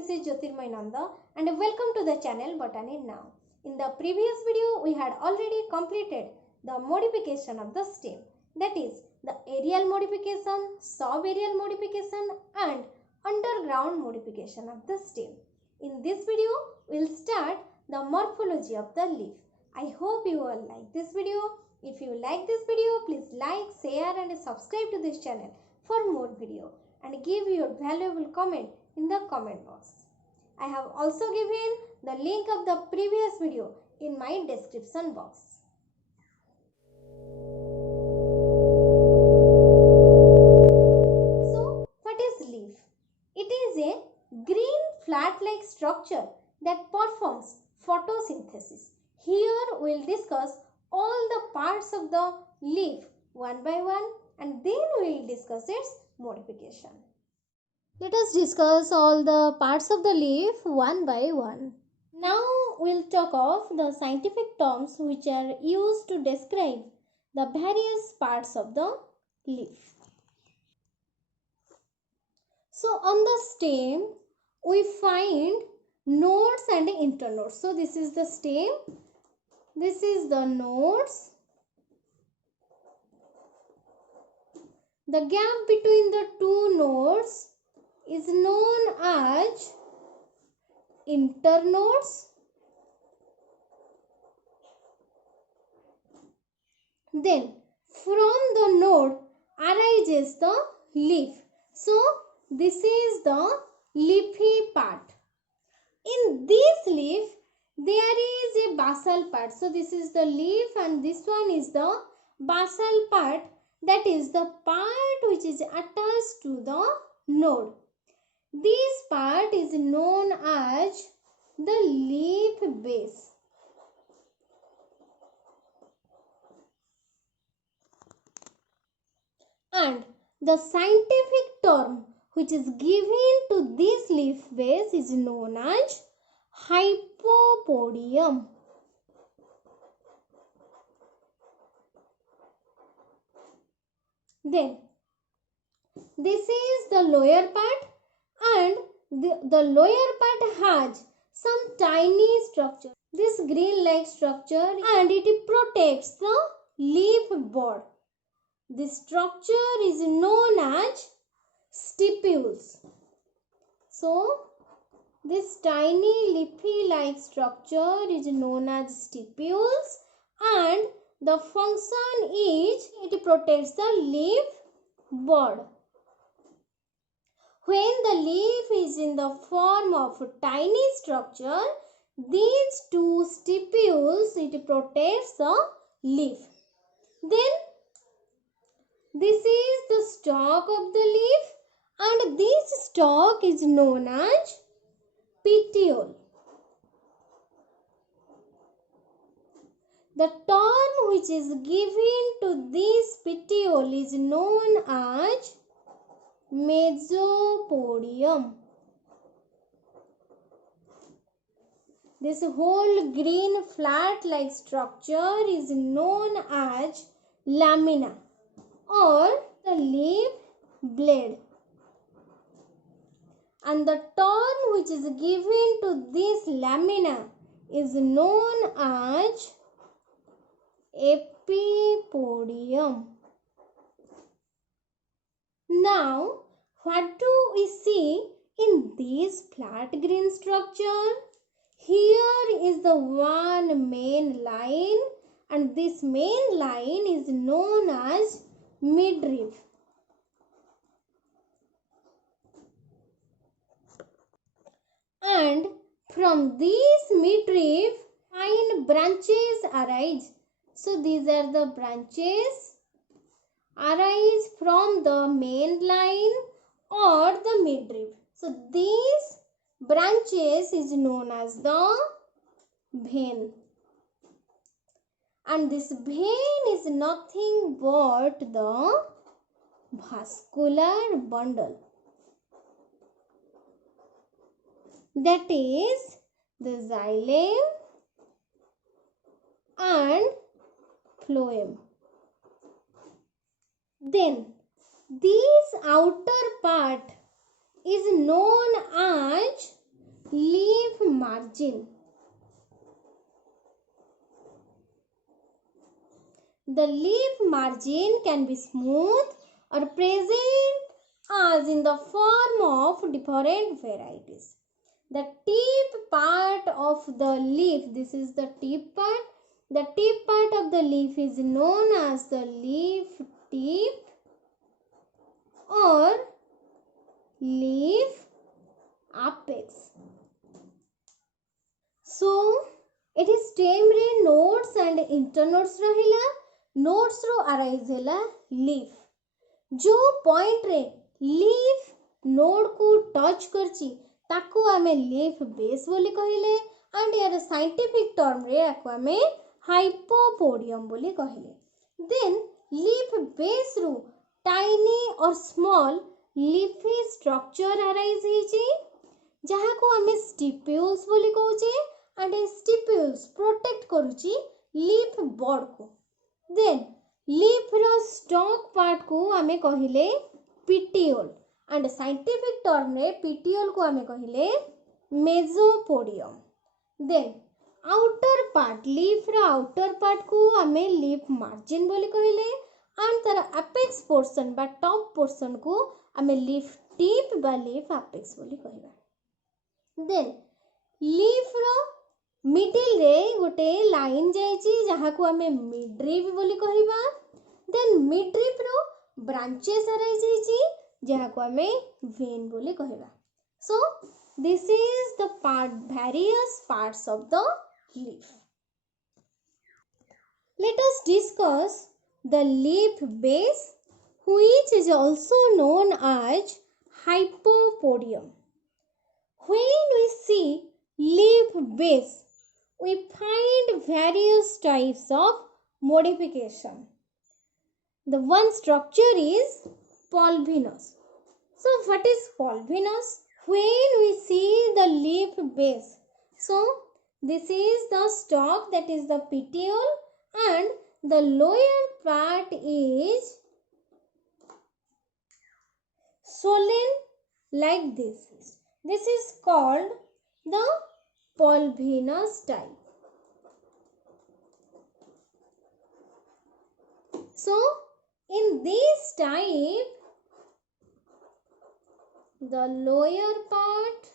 this is Jyotirmay Nanda and welcome to the channel Botany Now. In the previous video, we had already completed the modification of the stem, that is the aerial modification, subaerial modification and underground modification of the stem. In this video, we will start the morphology of the leaf. I hope you all like this video. If you like this video, please like, share and subscribe to this channel for more video and give your valuable comment in the comment box. I have also given the link of the previous video in my description box. So, what is leaf? It is a green flat-like structure that performs photosynthesis. Here we will discuss all the parts of the leaf one by one and then we will discuss its modification. Let us discuss all the parts of the leaf one by one. Now we will talk of the scientific terms which are used to describe the various parts of the leaf. So on the stem we find nodes and internodes. So this is the stem, this is the nodes. The gap between the two nodes is known as internodes. Then from the node arises the leaf. So this is the leafy part. In this leaf there is a basal part. So this is the leaf and this one is the basal part, that is the part which is attached to the node. This part is known as the leaf base. And the scientific term which is given to this leaf base is known as hypopodium. Then this is the lower part and the lower part has some tiny structure, this green like structure, and it protects the leaf bud. This structure is known as stipules. So this tiny leafy like structure is known as stipules and the function is it protects the leaf bud. When the leaf is in the form of a tiny structure, these two stipules it protects the leaf. Then this is the stalk of the leaf and this stalk is known as petiole. The term which is given to this petiole is known as mesopodium. This whole green flat like structure is known as lamina or the leaf blade. And the term which is given to this lamina is known as epipodium. Now, what do we see in this flat green structure? Here is the one main line and this main line is known as midrib. And from this midrib, fine branches arise. So these are the branches arise from the main line or the midrib. So these branches is known as the vein. And this vein is nothing but the vascular bundle. That is the xylem and phloem. Then this outer part is known as leaf margin. The leaf margin can be smooth or present as in the form of different varieties. The tip part of the leaf, this is the tip part. The tip part of the leaf is known as the leaf tip or leaf apex. So it is stem re nodes and internodes rahila. Nodes ro arise hela leaf. जो point रे leaf node को touch करची ताको आमे leaf base बोली कहिले and यार scientific term रे आको आमे hypopodium बोली कहिले. Then leaf base रू tiny or small leafy structure arise ହେଇची जहाँ को आमे stipules बोली कहूचे and stipules protect करूची leaf board को. Then leaf रो stalk part को आमे कहिले petiole and scientific term रे petiole को आमे कहिले mesopodium. Then outer part leaf रो outer part को आमे leaf margin बोली कहिले and तार apex portion बा top portion को आमे leaf tip बा leaf apex बोली कहिबा. Then leaf रो मिडिल रे गोटे लाइन जाइची जहाँ को आमे midrib बोली कहिबा. Then midrib रो branches arise जाइची जहाँ को आमे vein बोली कहिबा. So this is the various parts of the leaf. Let us discuss the leaf base, which is also known as hypopodium. When we see leaf base, we find various types of modification. The one structure is pulvinous. So what is pulvinous? When we see the leaf base, so this is the stalk, that is the petiole, and the lower part is swollen like this. This is called the pulvinous type. So in this type, the lower part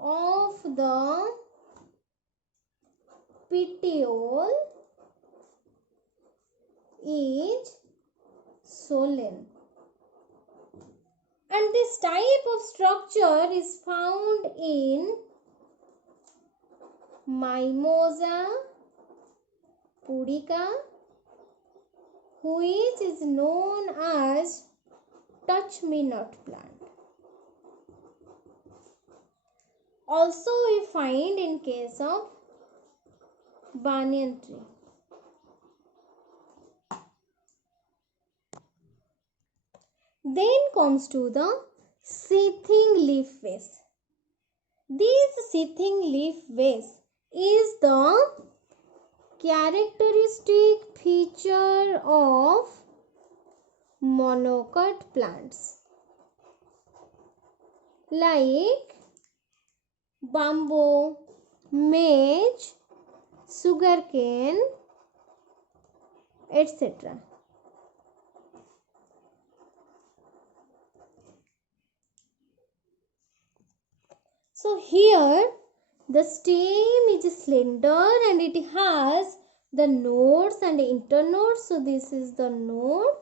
of the petiole is swollen, and this type of structure is found in Mimosa pudica, which is known as touch-me-not plant. Also we find in case of banyan tree. Then comes to the sheathing leaf vase. This sheathing leaf vase is the characteristic feature of monocot plants like bamboo, maize, sugarcane, etc. So here the stem is slender and it has the nodes and internodes. So this is the node,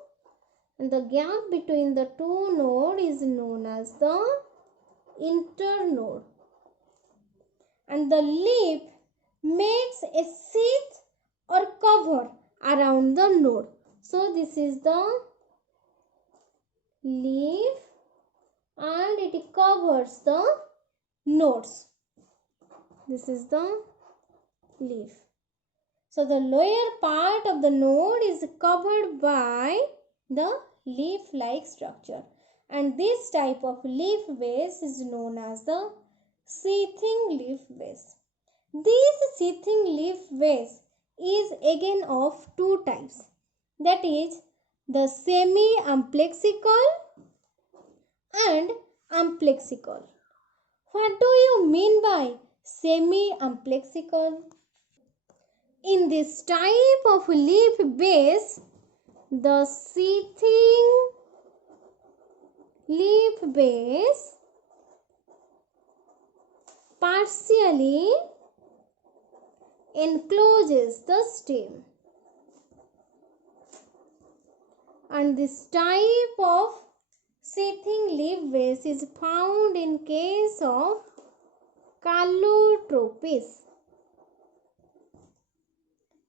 and the gap between the two nodes is known as the internode. And the leaf makes a sheath or cover around the node. So this is the leaf and it covers the nodes. This is the leaf. So the lower part of the node is covered by the leaf-like structure, and this type of leaf vase is known as the sheathing leaf vase. This sheathing leaf vase is again of two types, that is the semi-amplexical and amplexical. What do you mean by semi-amplexical? In this type of leaf base, the sheathing leaf base partially encloses the stem, and this type of sheathing leaf base is found in case of Calotropis.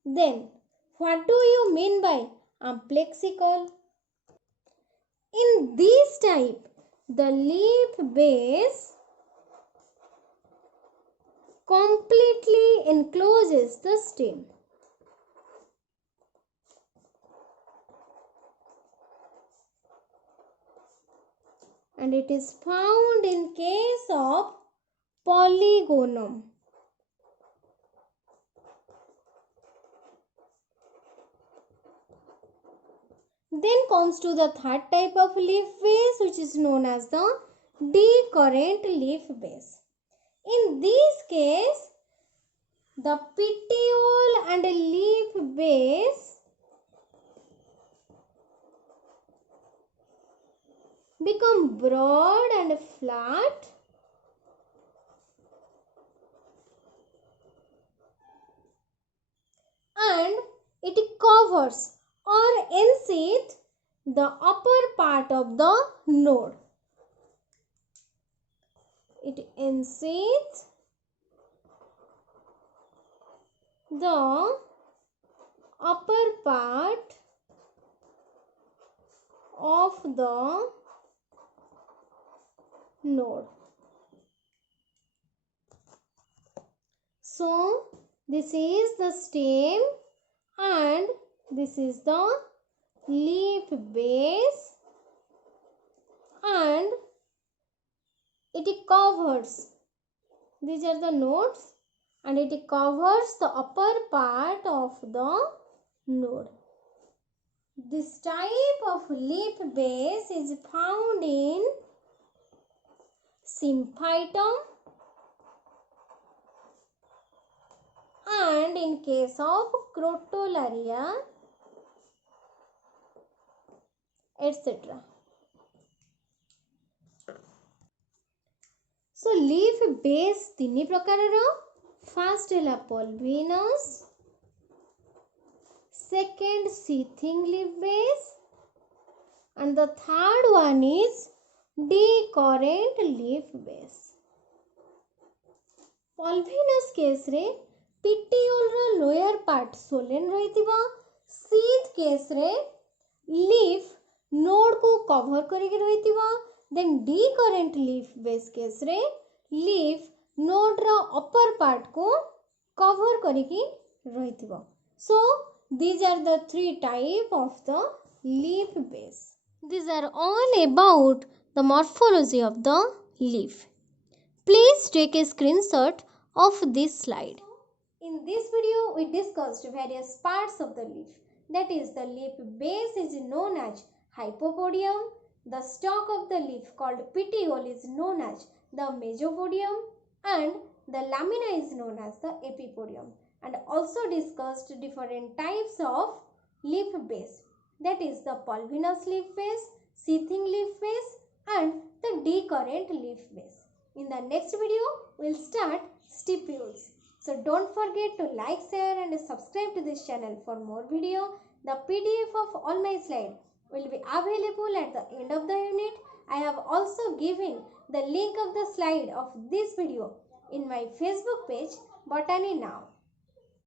Then, what do you mean by amplexical? In this type, the leaf base completely encloses the stem. And it is found in case of Polygonum. Then comes to the third type of leaf base, which is known as the decurrent leaf base. In this case, the petiole and leaf base become broad and flat, and it covers or ensheath the upper part of the node. It ensheaths the upper part of the node. So, this is the stem and this is the leaf base, and it covers, these are the nodes, and it covers the upper part of the node. This type of leaf base is found in Symphytum and in case of Crotalaria, etc. So leaf base ତିନି ପ୍ରକାରର. First ହେଲା pulvinous, second sheathing leaf base, and the third one is decurrent leaf base. Pulvinous case रे petiole ର lower part swollen रहिथिबा. sheath case रे leaf node को cover करिके रहिथिबा. Then decurrent leaf base case रे leaf node ର upper part को cover करिके रहिथिबा. So these are the three type of the leaf base. These are all about the morphology of the leaf. Please take a screenshot of this slide. In this video, we discussed various parts of the leaf. That is, the leaf base is known as hypopodium. The stalk of the leaf called petiole is known as the mesopodium, and the lamina is known as the epipodium. And also discussed different types of leaf base. That is, the pulvinous leaf base, sheathing leaf base, and the decurrent leaf base. In the next video, we will start stipules. So don't forget to like, share and subscribe to this channel for more video. The PDF of all my slides will be available at the end of the unit. I have also given the link of the slide of this video in my Facebook page, Botany Now.